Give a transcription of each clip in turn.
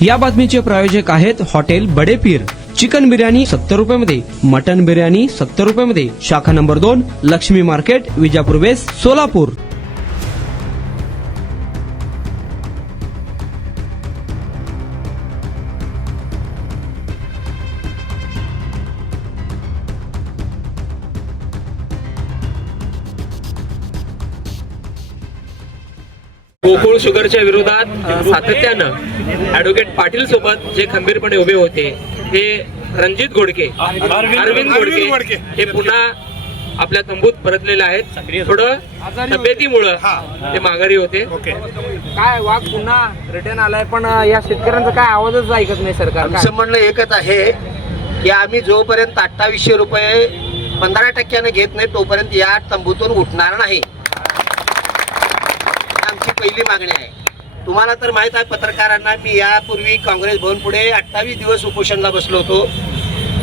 या बातमीचे प्रायोजक आहेत हॉटेल बडे पीर। चिकन बिर्याणी 70 रुपयामध्ये, मटन बिर्याणी 70 रुपयामध्ये, शाखा number 2, Lakshmi market, Vijapur west, Solapur. Gokul शुगरच्या विरोधात सातत्यानं ऍडव्होकेट पाटील सोबत जे खंबीरपणे उभे होते ते रणजित घोडके, अरविंद घोडके हे पुन्हा आपल्या तंबूत परतलेले आहेत। थोडं तब्येतीमुळे ते माघारी होते। काय वाघ पुन्हा रिटर्न आलाय, पण या शेतकऱ्यांचा काय आवाजच ऐकत नाही सरकार। आमचं म्हणणं एकच आहे की आम्ही जोपर्यंत 2800 रुपये 15% घेत नाही तोपर्यंत या तंबूतून उठणार नाही, आमची पहिली मागणी आहे। तुम्हाला तर माहित आहे पत्रकारांना, मी यापूर्वी काँग्रेस भवन पुढे 28 दिवस उपोषणला बसलो होतो।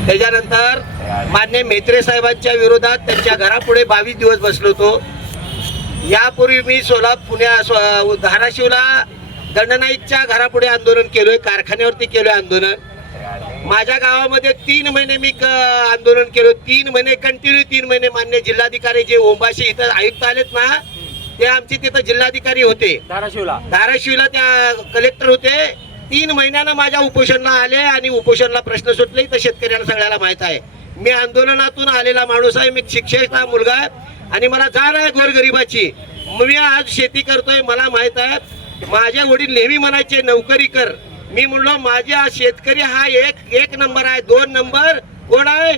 त्याच्यानंतर मान्य मेत्रे साहेबांच्या विरोधात त्यांच्या घरापुढे 22 दिवस बसलो होतो। यापूर्वी मी धाराशिवला दंडनाईकच्या घरापुढे आंदोलन केलोय, कारखान्यावरती केलोय आंदोलन। माझ्या गावामध्ये 3 महिने मी आंदोलन केलं, 3 महिने कंटिन्यू 3 महिने। मान्य जिल्हाधिकारी जे ओंबाशी इथं आयुक्त आलेत ना, ते आमचे तिथं जिल्हाधिकारी होते, धाराशिवला त्या कलेक्टर होते। 3 महिन्यानं माझ्या उपोषणला आले आणि उपोषणला प्रश्न सुटले तर शेतकऱ्यांना सगळ्याला माहित आहे। मी आंदोलनातून आलेला माणूस आहे, मी शिक्षकाचा मुलगा आहे आणि मला जाण आहे गोरगरिबाची। मी आज शेती करतोय, मला माहित आहे। माझे वडील नेहमी म्हणायचे नोकरी कर, मी म्हणलो माझ्या शेतकरी हा एक नंबर आहे। 2 नंबर कोण आहे?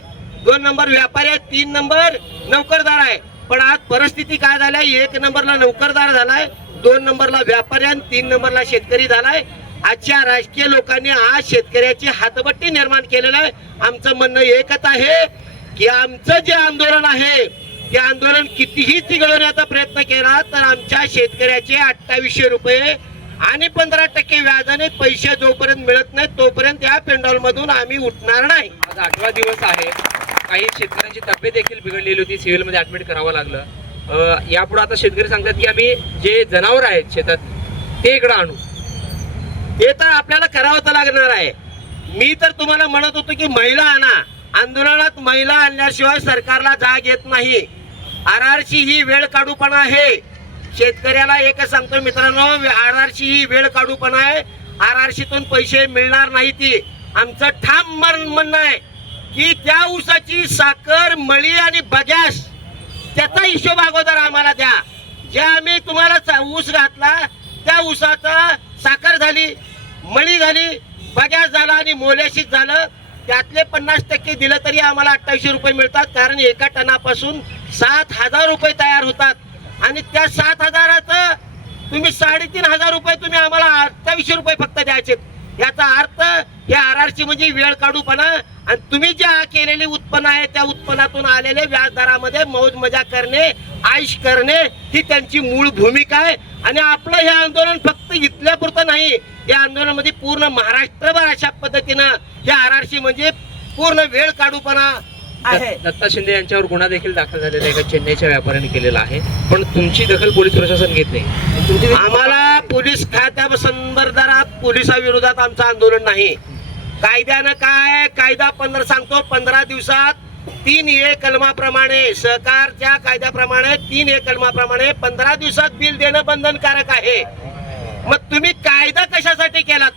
2 नंबर व्यापारी आहे, 3 नंबर नोकरदार आहे। पण आज परिस्थिती काय झालाय, 1 नंबरला नोकरदार झालाय, 2 नंबरला व्यापारी आणि 3 नंबरला शेतकरी झालाय। आजच्या राजकीय लोकांनी आज शेतकऱ्याची हातबट्टी निर्माण केलेलं आहे। आमचं म्हणणं एकच आहे की आमचं जे आंदोलन आहे ते आंदोलन कितीही चिघळवण्याचा प्रयत्न केला तर आमच्या शेतकऱ्याचे 2800 रुपये आणि 15% व्याजाने पैसे जोपर्यंत मिळत नाही तोपर्यंत या पेंडॉल मधून आम्ही उठणार नाही। आज 8वा दिवस आहे। काही शेतकऱ्यांची तब्येत देखील बिघडलेली होती, सिव्हिलमध्ये ऍडमिट करावं लागलं। यापुढे आता शेतकरी सांगतात की आम्ही जे जनावर आहेत शेतात ते इकडे आणू, हे तर आपल्याला करावं तर लागणार आहे। मी तर तुम्हाला म्हणत होतो की महिला आणा, आंदोलनात महिला आणल्याशिवाय सरकारला जाग येत नाही। आरआरसी ही वेळ काढूपणा आहे। शेतकऱ्याला एकच सांगतो मित्रांनो, आरआरसी ही वेळ काढूपणा आहे। आरआरसीतून पैसे मिळणार नाही। ती आमचं ठाम म्हणणं आहे की त्या ऊसाची साखर, मळी आणि बगॅस त्याचा हिशोब अगोदर आम्हाला द्या। जे आम्ही तुम्हाला ऊस घातला त्या ऊसाचा साखर झाली, मळी झाली, बगॅस झाला आणि मोल्याशीच झालं, त्यातले 50% दिलं तरी आम्हाला 2800 रुपये मिळतात। कारण एका टनापासून 7000 रुपये तयार होतात आणि त्या 7000चं तुम्ही 3500 रुपये तुम्ही आम्हाला 2800 रुपये फक्त द्यायचे। याचा अर्थ हे आरआरसी म्हणजे वेळ काढूपणा आणि तुम्ही जे केलेले उत्पन्न आहे त्या उत्पन्नातून आलेले व्याजदरामध्ये मौज मजा करणे, आईश करणे ही त्यांची मूळ भूमिका आहे। आणि आपलं हे आंदोलन फक्त इथल्यापुरतं नाही, या आंदोलनामध्ये पूर्ण महाराष्ट्रभर अशा पद्धतीनं हे आरआरसी म्हणजे पूर्ण वेळ काढूपणा आहे। दत्ता शिंदे यांच्यावर गुन्हा देखील दाखल झालेला आहे, एका चेन्नईच्या व्यापाऱ्याने केलेला आहे, पण तुमची दखल पोलीस प्रशासन घेत नाही। आम्हाला पोलीस खात्या संदर्भात पोलिसाविरोधात आमचं आंदोलन नाही। कायद्यानं काय, कायदा 15 दिवसात 3A कलमाप्रमाणे, सहकारच्या कायद्याप्रमाणे 3A कलमाप्रमाणे 15 दिवसात बिल देणं बंधनकारक आहे। मग तुम्ही कायदा कशासाठी केलात?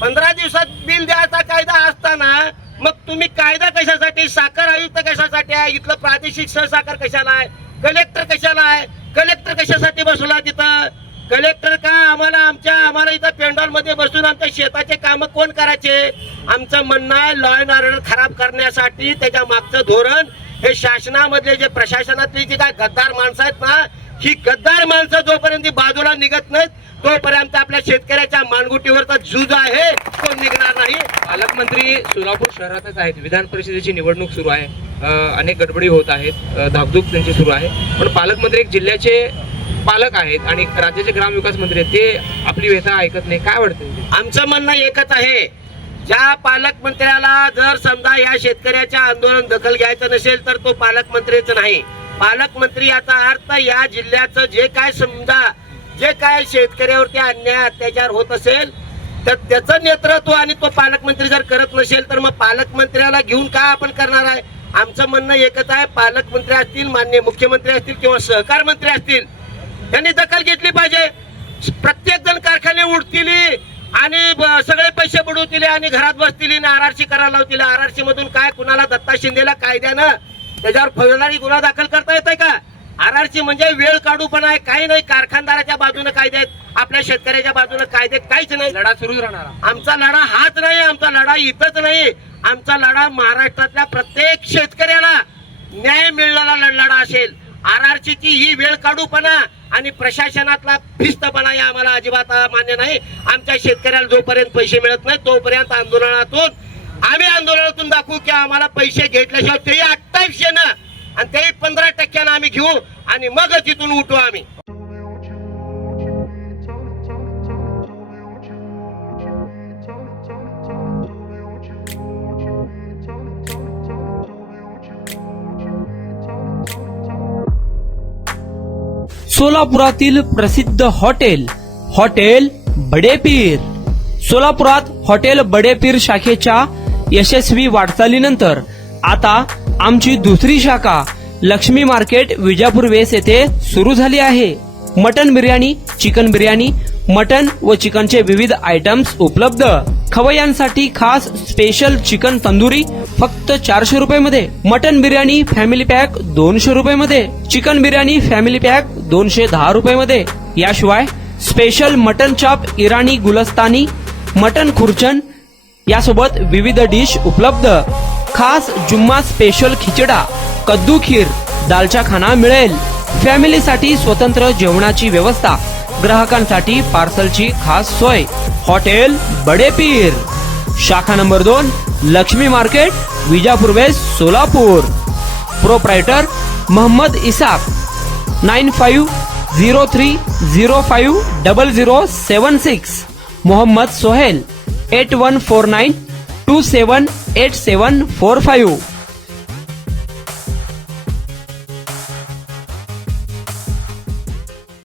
15 दिवसात बिल द्यायचा कायदा असताना मग तुम्ही कायदा कशासाठी? साखर आयुक्त कशासाठी आहे? इथलं प्रादेशिक सहसाखर कशाला आहे? कलेक्टर कशाला आहे? कलेक्टर कशासाठी बसवला तिथं? कलेक्टर का आम्हाला इथं पेंडॉल मध्ये बसून आमच्या शेताचे काम कोण करायचे? आमचं म्हणणं आहे लॉ अँड ऑर्डर खराब करण्यासाठी त्याच्या मागचं धोरण हे शासनामधले जे प्रशासनातली जी काय गद्दार माणसं आहेत ना, ही गद्दार माणसं जोपर्यंत बाजूला निघत नाहीत तोपर्यंत आपल्या शेतकऱ्याच्या मानगुटीवरचा झुज आहे तो निघणार नाही। पालकमंत्री सोलापूर शहरातच आहेत, विधान परिषदेची निवडणूक सुरू आहे, अनेक गडबडी होत आहेत, धाकधूक त्यांची सुरू आहे, पण पालकमंत्री एक जिल्ह्याचे पालक आहेत आणि राज्याचे ग्रामविकास मंत्री आहेत, ते आपली व्यथा ऐकत नाही, काय वाटतं? आमचं म्हणणं एकच आहे, ज्या पालकमंत्र्याला जर समजा या शेतकऱ्याच्या आंदोलन दखल घ्यायचं नसेल तर तो पालकमंत्रीच नाही। पालकमंत्री याचा अर्थ या जिल्ह्याचं जे काय समजा जे काय शेतकऱ्यावरती अन्याय अत्याचार होत असेल तर त्याचं नेतृत्व आणि तो पालकमंत्री जर करत नसेल तर मग पालकमंत्र्याला घेऊन काय आपण करणार आहे? आमचं म्हणणं एकच आहे, पालकमंत्री असतील, माननीय मुख्यमंत्री असतील किंवा सहकार मंत्री असतील, त्यांनी दखल घेतली पाहिजे. प्रत्येक जण कारखाने उडतील आणि सगळे पैसे बुडवतील आणि घरात बसतील आणि आरआरसी करायला लावतील. आरआरसी मधून काय कुणाला दत्ता शिंदेला कायद्यानं त्याच्यावर फौजदारी गुन्हा दाखल करता येतोय का? आरआरसी म्हणजे वेळ काढूपणा आहे, काही नाही. कारखानदाराच्या बाजूने कायदे आहेत, आपल्या शेतकऱ्याच्या बाजूने कायदे काहीच नाही. लढा सुरूच राहणार. आमचा लढा हाच नाही, आमचा लढा इथंच नाही, आमचा लढा महाराष्ट्रातल्या प्रत्येक शेतकऱ्याला न्याय मिळणारा लढा असेल. आरआरसीची ही वेळ काढूपणा आणि प्रशासनातला भिस्तपणा हे आम्हाला अजिबात मान्य नाही. आमच्या शेतकऱ्याला जोपर्यंत पैसे मिळत नाही तोपर्यंत आंदोलनातून दाखवू की आम्हाला पैसे घेतल्याशिवाय तेही 28% आणि तेही 15% आम्ही घेऊ आणि मगच तिथून उठू आम्ही. सोलापुरातील प्रसिद्ध हॉटेल बडे पीर. सोलापुरात हॉटेल बडे पीर शाखेच्या यशस्वी वाटचालीनंतर आता आमची दुसरी शाखा लक्ष्मी मार्केट विजापूर वेस येथे सुरू झाली आहे. Mutton biryani, chicken biryani, mutton व चिकनचे विविध आयटम्स उपलब्ध. खवय्यांसाठी खास स्पेशल चिकन तंदुरी फक्त 400 रुपये मध्ये. मटन बिर्याणी फॅमिली पॅक 200 रुपये मध्ये. चिकन बिर्याणी फॅमिली पॅक 210 रुपये मध्ये. याशिवाय स्पेशल मटन चाप, इराणी गुलस्तानी, मटन खुर्चन यासोबत विविध डिश उपलब्ध. खास जुम्मा स्पेशल खिचडा, कद्दू खीर, दालचा खाना मिळेल. फॅमिलीसाठी स्वतंत्र जेवणाची व्यवस्था, ग्राहकांसाठी पार्सलची खास सोय. हॉटेल बडे पीर, शाखा number 2, Lakshmi market, Vijapur west, Solapur. Proprietor Mohammad Isaq. 9503050076. Mohammad Sohail. 8149278745.